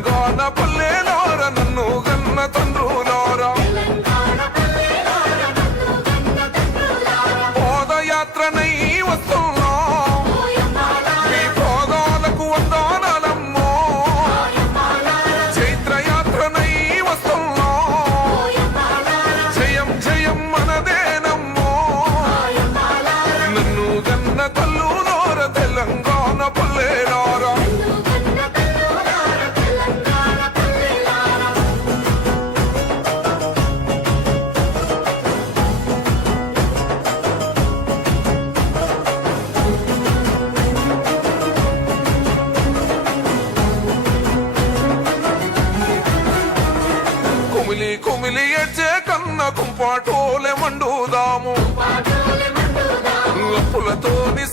తెలంగాణ పల్లెనోర నన్ను గన్న తండ్రులోర. పాదయాత్రనై వస్తున్నా. మీ భోగాలకు వందనాలమ్మో. చైత్రయాత్రనై వస్తున్నా. జయం జయం మనదేనమ్మో నన్ను గన్న తల్లులోర తెలంగాణ కుమిలి కుమిలి ఎచ్చే కన్న కుంపాటోలే మండుదాము. అప్పులతోని